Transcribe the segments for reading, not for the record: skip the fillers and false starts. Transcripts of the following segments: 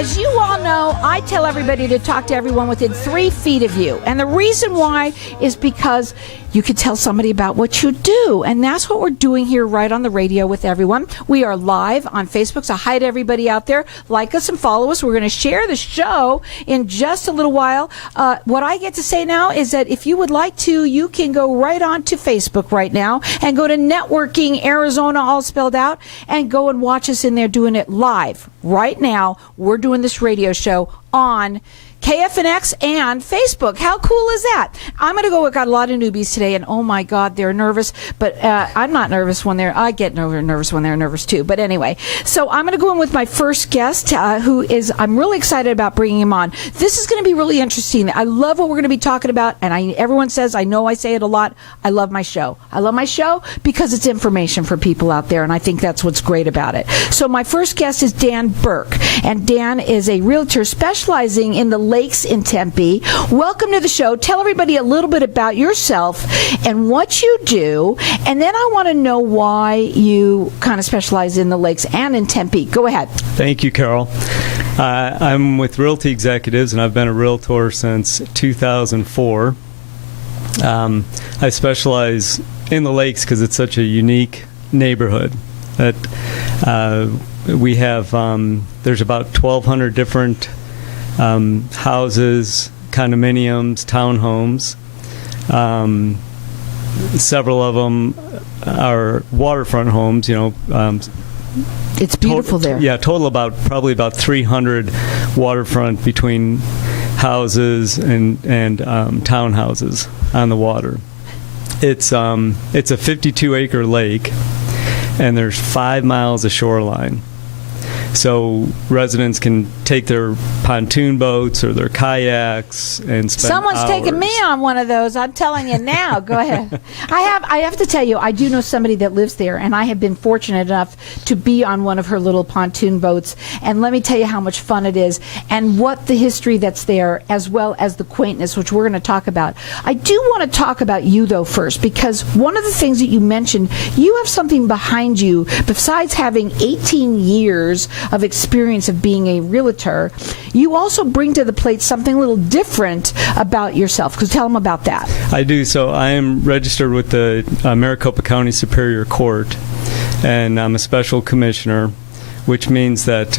as you all know, I tell everybody to talk to everyone within 3 feet of you. And the reason why is because you can tell somebody about what you do. And that's what we're doing here right on the radio with everyone. We are live on Facebook, so hi to everybody out there. Like us and follow us. We're going to share the show in just a little while. What I get to say now is that if you would like to, you can go right on to Facebook right now and go to Networking Arizona, all spelled out, and go and watch us in there doing it live. Right now, we're doing this radio show on KFNX and Facebook. How cool is that? I'm going to go. We've got a lot of newbies today, and oh my God, they're nervous. But I'm not nervous when I get nervous when they're nervous too. But anyway, so I'm going to go in with my first guest, who is, I'm really excited about bringing him on. This is going to be really interesting. I love what we're going to be talking about, and everyone says, I know I say it a lot, I love my show. I love my show because it's information for people out there, and I think that's what's great about it. So my first guest is Dan Birk, and Dan is a realtor specializing in the lakes in Tempe. Welcome to the show. Tell everybody a little bit about yourself and what you do, and then I want to know why you kind of specialize in the lakes and in Tempe. Go ahead. Thank you, Carol. I'm with Realty Executives, and I've been a realtor since 2004. I specialize in the lakes because it's such a unique neighborhood that we have. There's about 1,200 different houses, condominiums, townhomes. Several of them are waterfront homes. It's beautiful there. Yeah, total probably about 300 waterfront between houses and townhouses on the water. It's a 52-acre lake, and there's 5 miles of shoreline. So residents can take their pontoon boats or their kayaks and spend Someone's hours. taking me on one of those. I'm telling you now. Go ahead. I have to tell you, I do know somebody that lives there, and I have been fortunate enough to be on one of her little pontoon boats. And let me tell you how much fun it is and what the history that's there, as well as the quaintness, which we're going to talk about. I do want to talk about you, though, first, because one of the things that you mentioned, you have something behind you besides having 18 years of experience of being a realtor. You also bring to the plate something a little different about yourself. Because tell them about that. I do. So I am registered with the Maricopa County Superior Court, and I'm a special commissioner, which means that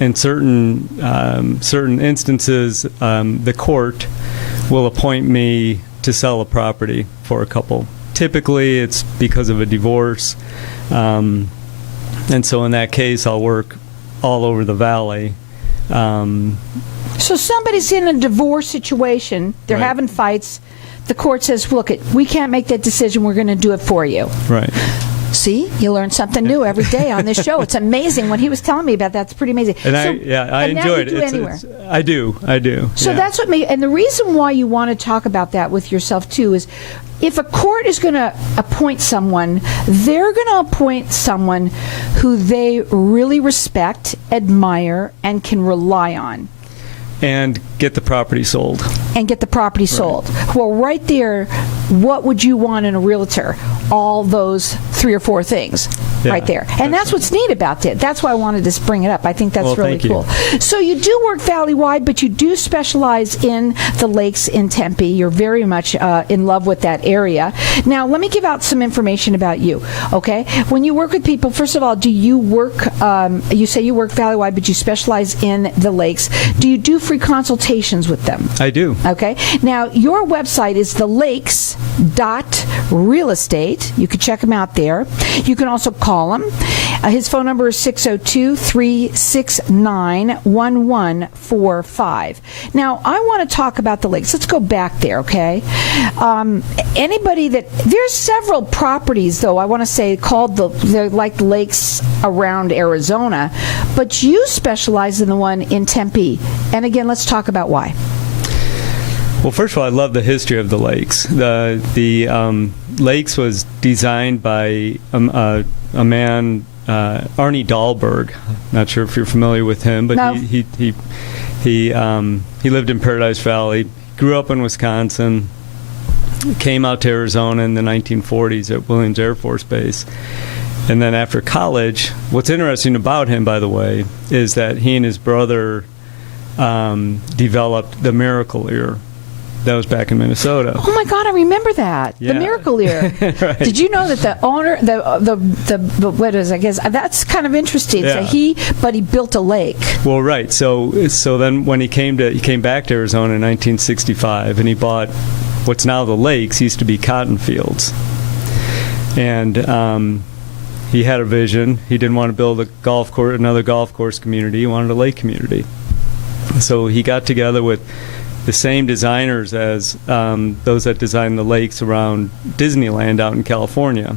in certain instances, the court will appoint me to sell a property for a couple. Typically, it's because of a divorce. And so in that case, I'll work all over the valley. So somebody's in a divorce situation. They're right. having fights. The court says, look, we can't make that decision. We're going to do it for you. Right. See, you learn something new every day on this show. It's amazing. When he was telling me about that, it's pretty amazing. And I enjoyed it. I do. So that's what and the reason why you want to talk about that with yourself too is, if a court is going to appoint someone, they're going to appoint someone who they really respect, admire, and can rely on. And get the property sold. Right. Well, right there, what would you want in a realtor? All those 3 or 4 things right there. And that's what's neat about it. That's why I wanted to bring it up. I think that's really cool. So you do work valley-wide, but you do specialize in the lakes in Tempe. You're very much in love with that area. Now, let me give out some information about you, okay? When you work with people, first of all, do you work, you say you work valley-wide, but you specialize in the lakes. Do you do free consultations with them? I do. Okay. Now, your website is thelakes.realestate. You can check him out there. You can also call him. His phone number is 602-369-1145. Now, I want to talk about the lakes. Let's go back there, okay? There's several properties, though, I want to say, called they're like lakes around Arizona, but you specialize in the one in Tempe. And again, let's talk about why. Well, first of all, I love the history of the lakes. The lakes was designed by a man, Arnie Dahlberg. Not sure if you're familiar with him, but no. he lived in Paradise Valley, grew up in Wisconsin, came out to Arizona in the 1940s at Williams Air Force Base, And then after college, what's interesting about him, by the way, is that he and his brother developed the Miracle Ear. That was back in Minnesota. Oh my God, I remember that. Yeah. The Miracle Ear. Right. Did you know that the owner, the what is, I guess, that's kind of interesting. Yeah. So but he built a lake. Well, right. So then when he came back to Arizona in 1965, and he bought what's now the Lakes, used to be cotton fields. And he had a vision. He didn't want to build another golf course community. He wanted a lake community. So he got together with the same designers as those that designed the lakes around Disneyland out in California.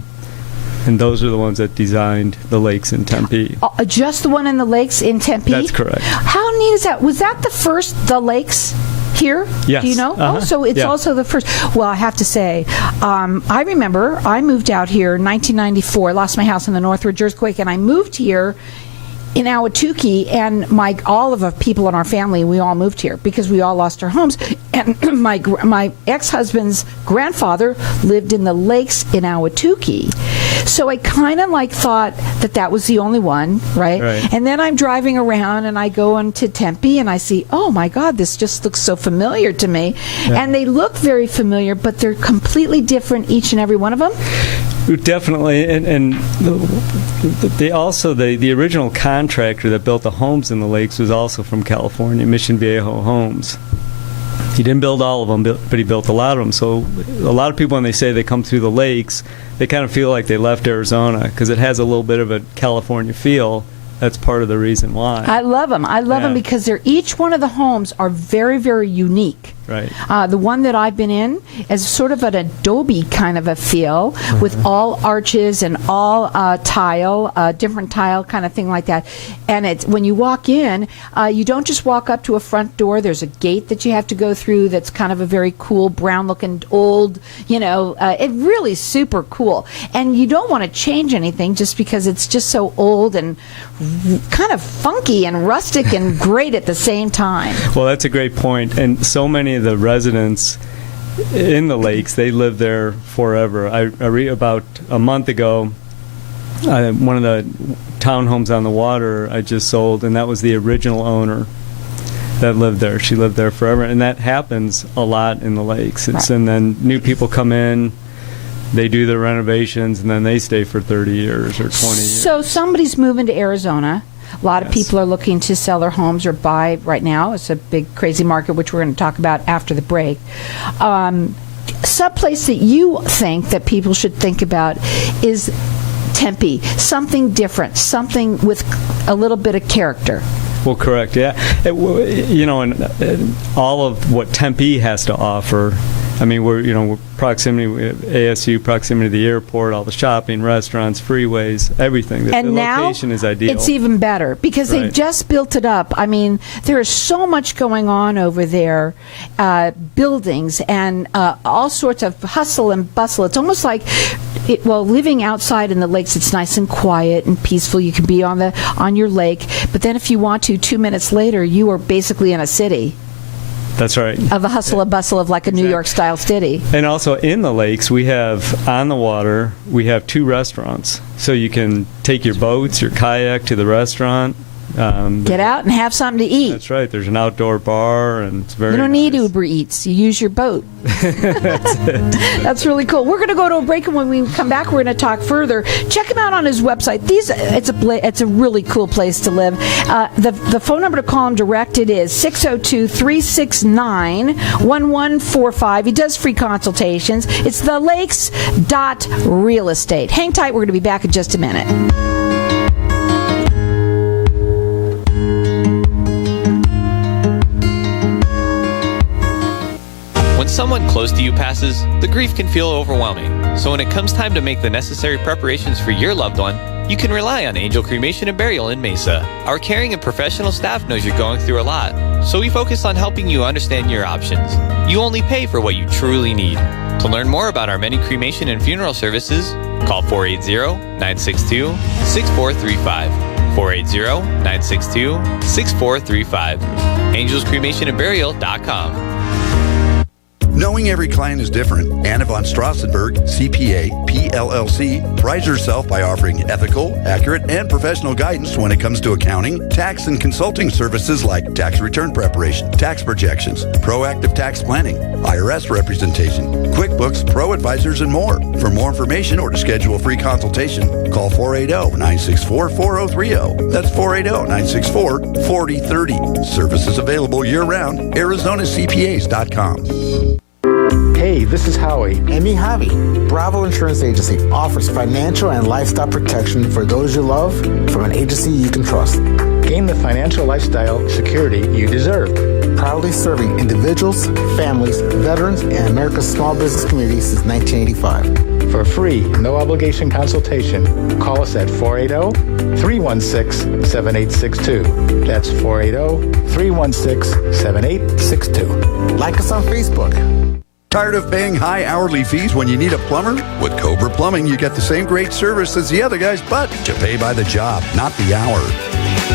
And those are the ones that designed the lakes in Tempe. Just the one in the lakes in Tempe? That's correct. How neat is that? Was that the first, the lakes here? Yes. Do you know? Uh-huh. Oh, so it's also the first. Well, I have to say, I remember I moved out here in 1994, lost my house in the Northridge earthquake, and I moved here in Ahwatukee, and all of the people in our family, we all moved here because we all lost our homes. And my ex-husband's grandfather lived in the lakes in Ahwatukee. So I kind of thought that was the only one, right? And then I'm driving around and I go into Tempe and I see, oh my God, this just looks so familiar to me. Yeah. And they look very familiar, but they're completely different, each and every one of them. Definitely, and they also the original contractor that built the homes in the lakes was also from California, Mission Viejo Homes. He didn't build all of them, but he built a lot of them. So a lot of people, when they say they come through the lakes, they kind of feel like they left Arizona because it has a little bit of a California feel. That's part of the reason why. I love them. I love them because each one of the homes are very, very unique. Right. The one that I've been in is sort of an adobe kind of a feel with all arches and all tile, different tile kind of thing like that. And when you walk in, you don't just walk up to a front door. There's a gate that you have to go through that's kind of a very cool brown-looking old, it really is super cool. And you don't want to change anything just because it's just so old and kind of funky and rustic and great at the same time. Well, that's a great point. And so many of the residents in the lakes, they live there forever. I read about a month ago, one of the townhomes on the water I just sold, and that was the original owner that lived there. She lived there forever, and that happens a lot in the lakes. And then new people come in, they do the renovations, and then they stay for 30 years or 20 years. So somebody's moving to Arizona. A lot of people are looking to sell their homes or buy right now. It's a big, crazy market, which we're going to talk about after the break. Some place that you think that people should think about is Tempe. Something different, something with a little bit of character. Well, correct, yeah. And all of what Tempe has to offer, I mean, we're proximity, ASU, proximity to the airport, all the shopping, restaurants, freeways, everything. And the now location is ideal. It's even better because they've just built it up. I mean, there is so much going on over there, buildings and all sorts of hustle and bustle. It's almost like, living outside in the lakes, it's nice and quiet and peaceful. You can be on your lake, but then if you want to, 2 minutes later, you are basically in a city. That's right. Of a hustle and bustle of like a New York-style city. And also in the lakes, we have, on the water, we have 2 restaurants. So you can take your boats, your kayak to the restaurant. Get out and have something to eat. That's right. There's an outdoor bar, and it's very You don't nice. need Uber Eats. You use your boat. That's it. That's really cool. We're going to go to a break, and when we come back, we're going to talk further. Check him out on his website. It's a really cool place to live. The phone number to call him direct, it is 602-369-1145. He does free consultations. It's thelakes.realestate. Hang tight. We're going to be back in just a minute. When someone close to you passes, the grief can feel overwhelming. So when it comes time to make the necessary preparations for your loved one, you can rely on Angel Cremation and Burial in Mesa. Our caring and professional staff knows you're going through a lot, so we focus on helping you understand your options. You only pay for what you truly need. To learn more about our many cremation and funeral services, call 480-962-6435. 480-962-6435. AngelsCremationandBurial.com. Knowing every client is different, Anna von Strassenberg, CPA, PLLC, prides herself by offering ethical, accurate, and professional guidance when it comes to accounting, tax, and consulting services like tax return preparation, tax projections, proactive tax planning, IRS representation, QuickBooks, Pro Advisors, and more. For more information or to schedule a free consultation, call 480-964-4030. That's 480-964-4030. Services available year-round. ArizonaCPAs.com. Hey, this is Howie. And me, Javi. Bravo Insurance Agency offers financial and lifestyle protection for those you love from an agency you can trust. Gain the financial lifestyle security you deserve. Proudly serving individuals, families, veterans, and America's small business community since 1985. For a free, no-obligation consultation, call us at 480-316-7862. That's 480-316-7862. Like us on Facebook. Tired of paying high hourly fees when you need a plumber? With Cobra Plumbing, you get the same great service as the other guys, but you pay by the job, not the hour.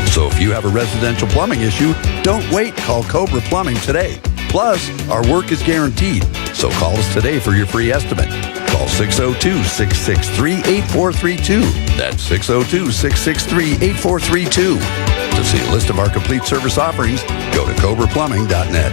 So if you have a residential plumbing issue, don't wait. Call Cobra Plumbing today. Plus, our work is guaranteed. So call us today for your free estimate. Call 602-663-8432. That's 602-663-8432. To see a list of our complete service offerings, go to cobraplumbing.net.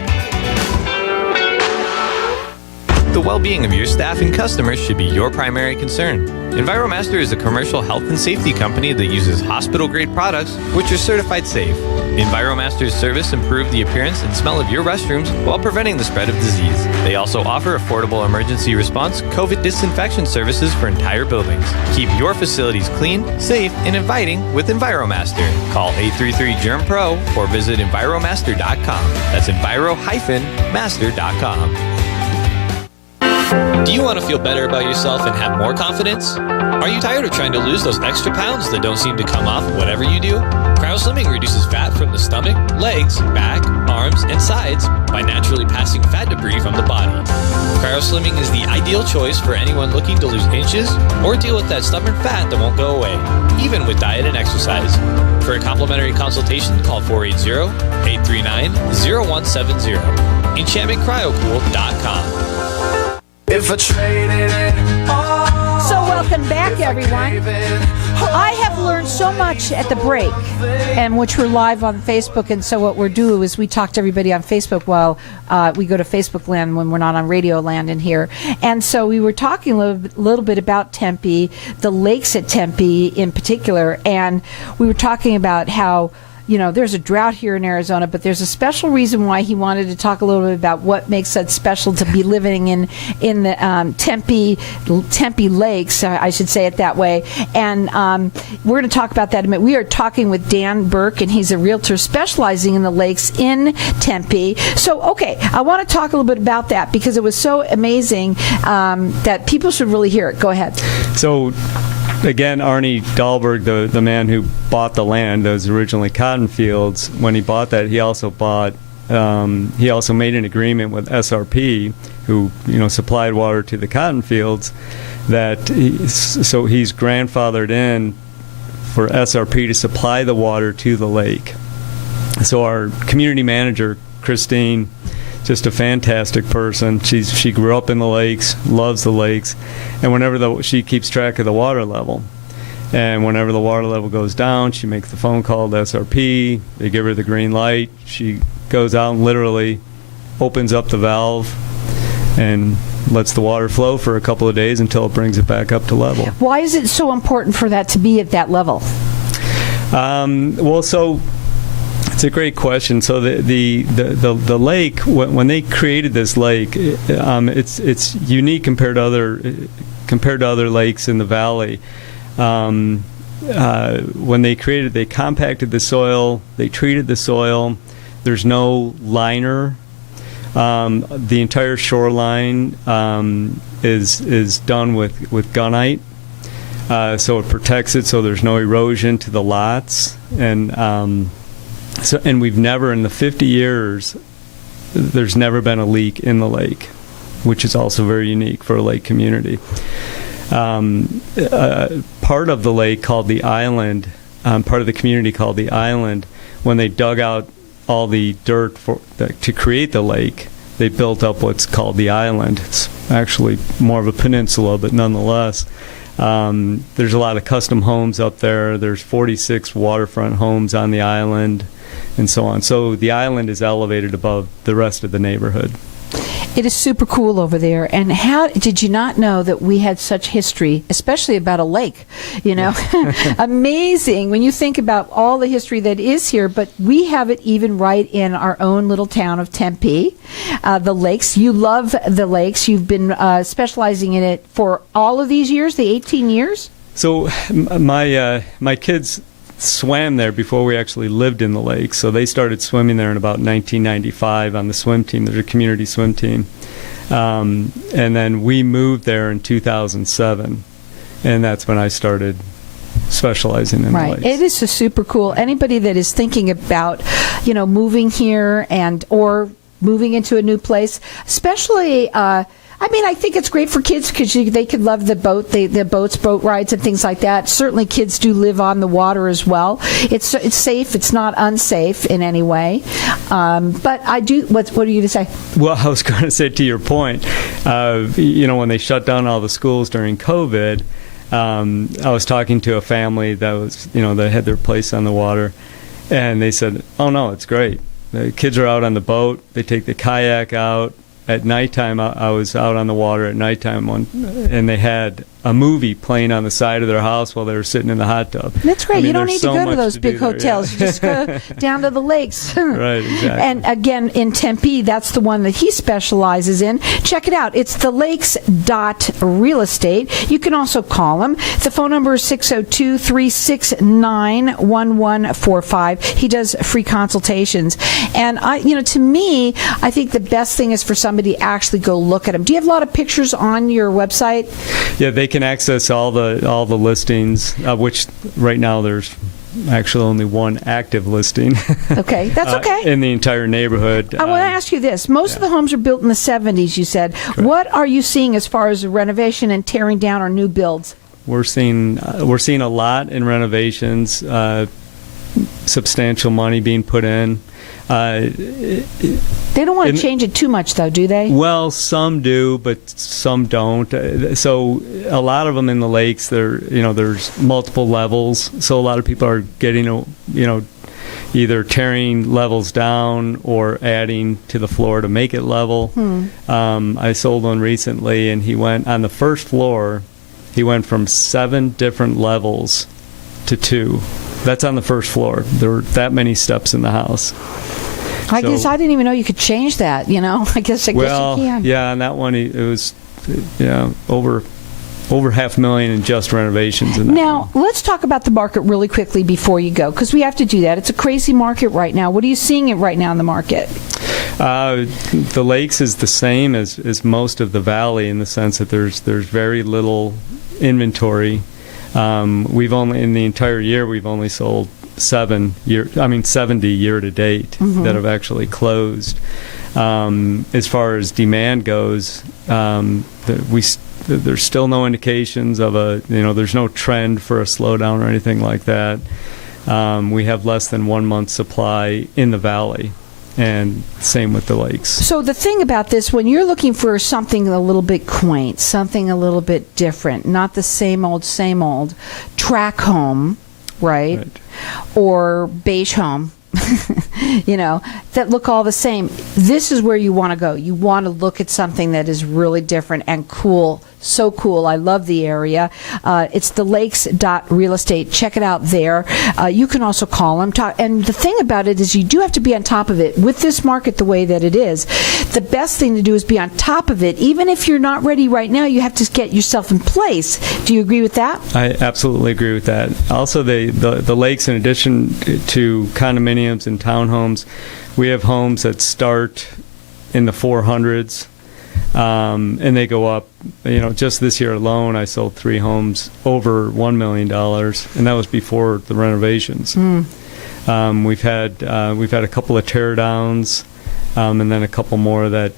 The well-being of your staff and customers should be your primary concern. EnviroMaster is a commercial health and safety company that uses hospital-grade products, which are certified safe. EnviroMaster's service improves the appearance and smell of your restrooms while preventing the spread of disease. They also offer affordable emergency response COVID disinfection services for entire buildings. Keep your facilities clean, safe, and inviting with EnviroMaster. Call 833-GERM-PRO or visit EnviroMaster.com. That's Enviro-Master.com. Do you want to feel better about yourself and have more confidence? Are you tired of trying to lose those extra pounds that don't seem to come off whatever you do? Cryoslimming reduces fat from the stomach, legs, back, arms, and sides by naturally passing fat debris from the body. Cryoslimming is the ideal choice for anyone looking to lose inches or deal with that stubborn fat that won't go away, even with diet and exercise. For a complimentary consultation, call 480-839-0170. EnchantmentCryopool.com. If I traded it all. So welcome back, everyone. I have learned so much at the break, and which we're live on Facebook, and so what we're doing is we talk to everybody on Facebook while we go to Facebook land when we're not on radio land in here. And so we were talking a little bit about Tempe, the lakes at Tempe in particular, and we were talking about how, you know, there's a drought here in Arizona, but there's a special reason why he wanted to talk a little bit about what makes it special to be living in the Tempe lakes, I should say it that way. And we're going to talk about that in a minute. We are talking with Dan Birk, and he's a realtor specializing in the lakes in Tempe. So, okay, I want to talk a little bit about that because it was so amazing that people should really hear it. Go ahead. So, again, Arnie Dahlberg, the man who bought the land, those originally cotton fields, when he bought that, he also made an agreement with SRP, who, you know, supplied water to the cotton fields, so he's grandfathered in for SRP to supply the water to the lake. So our community manager, Christine, just a fantastic person. She grew up in the lakes, loves the lakes, and whenever she keeps track of the water level. And whenever the water level goes down, she makes the phone call to SRP. They give her the green light. She goes out and literally opens up the valve and lets the water flow for a couple of days until it brings it back up to level. Why is it so important for that to be at that level? It's a great question. So the lake, when they created this lake, it's unique compared to other lakes in the valley. When they created, they compacted the soil, they treated the soil. There's no liner. The entire shoreline is done with gunite, so it protects it, so there's no erosion to the lots. And we've never, in the 50 years, there's never been a leak in the lake, which is also very unique for a lake community. Part of the lake called the island, part of the community called the island, when they dug out all the dirt to create the lake, they built up what's called the island. It's actually more of a peninsula, but nonetheless. There's a lot of custom homes up there. There's 46 waterfront homes on the island, and so on. So the island is elevated above the rest of the neighborhood. It is super cool over there. And how did you not know that we had such history, especially about a lake? You know, amazing when you think about all the history that is here. But we have it even right in our own little town of Tempe. The lakes. You love the lakes. You've been specializing in it for all of these years, the 18 years. So my kids swam there before we actually lived in the lake. So they started swimming there in about 1995 on the swim team. There's a community swim team. And then we moved there in 2007. And that's when I started specializing in the lakes. It is super cool. Anybody that is thinking about, moving here or moving into a new place, especially I think it's great for kids because they could love the boat rides and things like that. Certainly kids do live on the water as well. It's safe. It's not unsafe in any way. But I do, what are you going to say? Well, I was going to say, to your point, when they shut down all the schools during COVID, I was talking to a family that was, that had their place on the water, and they said, oh no, it's great. The kids are out on the boat. They take the kayak out. At nighttime, I was out on the water at nighttime, and they had a movie playing on the side of their house while they were sitting in the hot tub. That's great. You don't need to so go to those big there, hotels. You just go down to the lakes. Right, exactly. And again, in Tempe, that's the one that he specializes in. Check it out. It's thelakes.realestate. You can also call him. The phone number is 602-369-1145. He does free consultations. And to me, I think the best thing is for somebody to actually go look at them. Do you have a lot of pictures on your website? Yeah, they can access all the listings, which right now there's actually only one active listing. Okay, that's okay. In the entire neighborhood. I want to ask you this. Most of the homes are built in the 70s, you said. Correct. What are you seeing as far as renovation and tearing down or new builds? We're seeing a lot in renovations, substantial money being put in. They don't want to change it too much, though, do they? Well, some do, but some don't. So a lot of them in the lakes, there's multiple levels. So a lot of people are getting, either tearing levels down or adding to the floor to make it level. I sold one recently, and he went on the first floor. He went from 7 different levels to 2. That's on the first floor. There were that many steps in the house. I guess I didn't even know you could change that, I guess you can. Yeah, on that one, it was over $500,000 in just renovations. In that now, let's talk about the market really quickly before you go, because we have to do that. It's a crazy market right now. What are you seeing right now in the market? The lakes is the same as most of the valley in the sense that there's very little inventory. We've only, in the entire year, we've only sold 70 year to date that have actually closed. As far as demand goes, there's still no indications of there's no trend for a slowdown or anything like that. We have less than 1 month's supply in the valley. And same with the lakes. So the thing about this, when you're looking for something a little bit quaint, something a little bit different, not the same old, track home, right? Or beige home, that look all the same. This is where you want to go. You want to look at something that is really different and cool. So cool. I love the area. It's thelakes.realestate. Check it out there. You can also call them. And the thing about it is you do have to be on top of it. With this market the way that it is, the best thing to do is be on top of it. Even if you're not ready right now, you have to get yourself in place. Do you agree with that? I absolutely agree with that. Also, the lakes, in addition to condominiums and townhomes, we have homes that start in the 400s. And they go up. Just this year alone, I sold 3 homes over $1 million, and that was before the renovations. We've had a couple of tear downs, and then a couple more that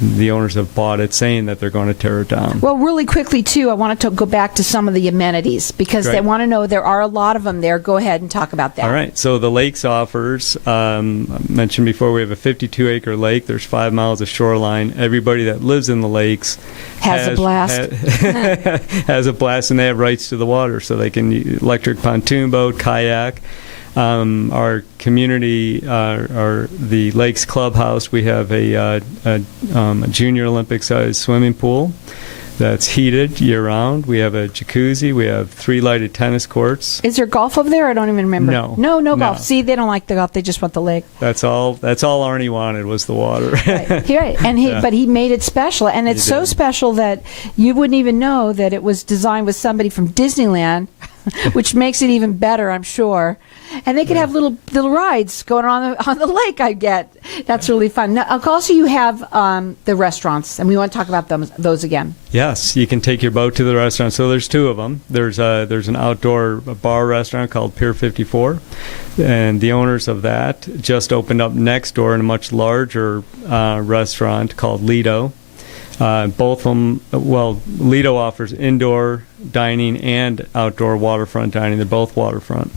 the owners have bought it, saying that they're going to tear it down. Well, really quickly, too, I want to go back to some of the amenities because they Great. want to know there are a lot of them there. Go ahead and talk about that. All right. So the lakes offers, I mentioned before, we have a 52-acre lake. There's 5 miles of shoreline. Everybody that lives in the lakes Has a blast. has a blast, and they have rights to the water, so they can electric pontoon boat, kayak. Our community, the Lakes Clubhouse, we have a junior Olympic-sized swimming pool that's heated year-round. We have a jacuzzi. We have 3 lighted tennis courts. Is there golf over there? I don't even remember. No golf. See, they don't like the golf. They just want the lake. That's all Arnie wanted was the water. Right. You're right. And but he made it special, and it's so special that you wouldn't even know that it was designed with somebody from Disneyland, which makes it even better, I'm sure. And they could have little rides going on the lake. I get that's really fun. Now, also, you have the restaurants, and we want to talk about those again. Yes, you can take your boat to the restaurant. So there's 2 of them. There's an outdoor bar restaurant called Pier 54, and the owners of that just opened up next door in a much larger restaurant called Lido. Both of them, well, Lido offers indoor dining and outdoor waterfront dining. They're both waterfront.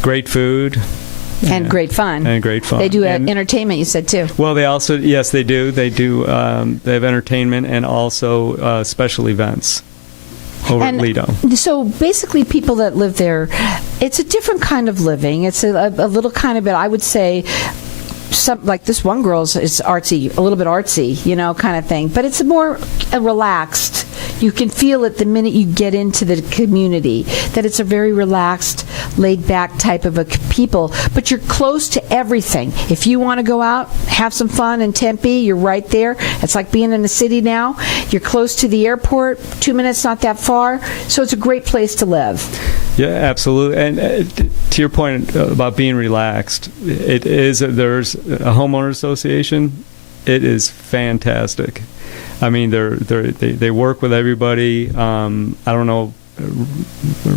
Great food. And great fun. And great fun. They do entertainment, you said, too. Well, they also, yes, they do. They do. They have entertainment and also special events over at Lido. So basically, people that live there, it's a different kind of living. It's a little kind of bit, I would say, like this one girl's is artsy, a little bit artsy, kind of thing. But it's more relaxed. You can feel it the minute you get into the community, that it's a very relaxed, laid-back type of a people. But you're close to everything. If you want to go out, have some fun in Tempe, you're right there. It's like being in the city now. You're close to the airport, 2 minutes, not that far. So it's a great place to live. Yeah, absolutely. And to your point about being relaxed, there's a homeowner association. It is fantastic. I mean, they work with everybody. I don't know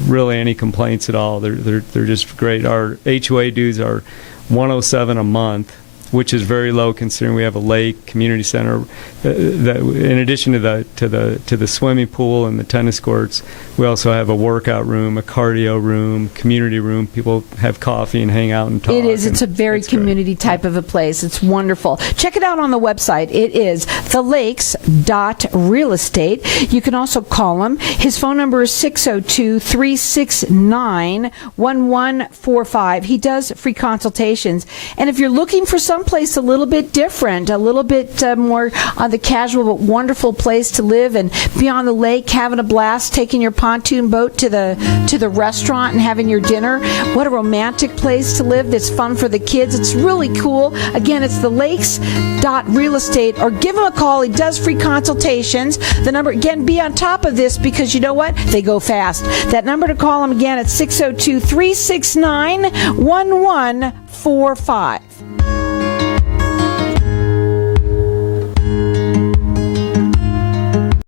really any complaints at all. They're just great. Our HOA dues are $107 a month, which is very low considering we have a lake, community center. That in addition to the swimming pool and the tennis courts, we also have a workout room, a cardio room, community room. People have coffee and hang out and talk. It is. It's a very community type of a place. It's wonderful. Check it out on the website. It is thelakes.realestate. You can also call him. His phone number is 602-369-1145. He does free consultations. And if you're looking for someplace a little bit different, a little bit more on the casual but wonderful place to live and be on the lake, having a blast, taking your pontoon boat to the restaurant and having your dinner. What a romantic place to live that's fun for the kids. It's really cool. Again, it's thelakes.realestate, or give him a call. He does free consultations. The number, again, be on top of this because you know what? They go fast. That number to call him again at 602-369-1145.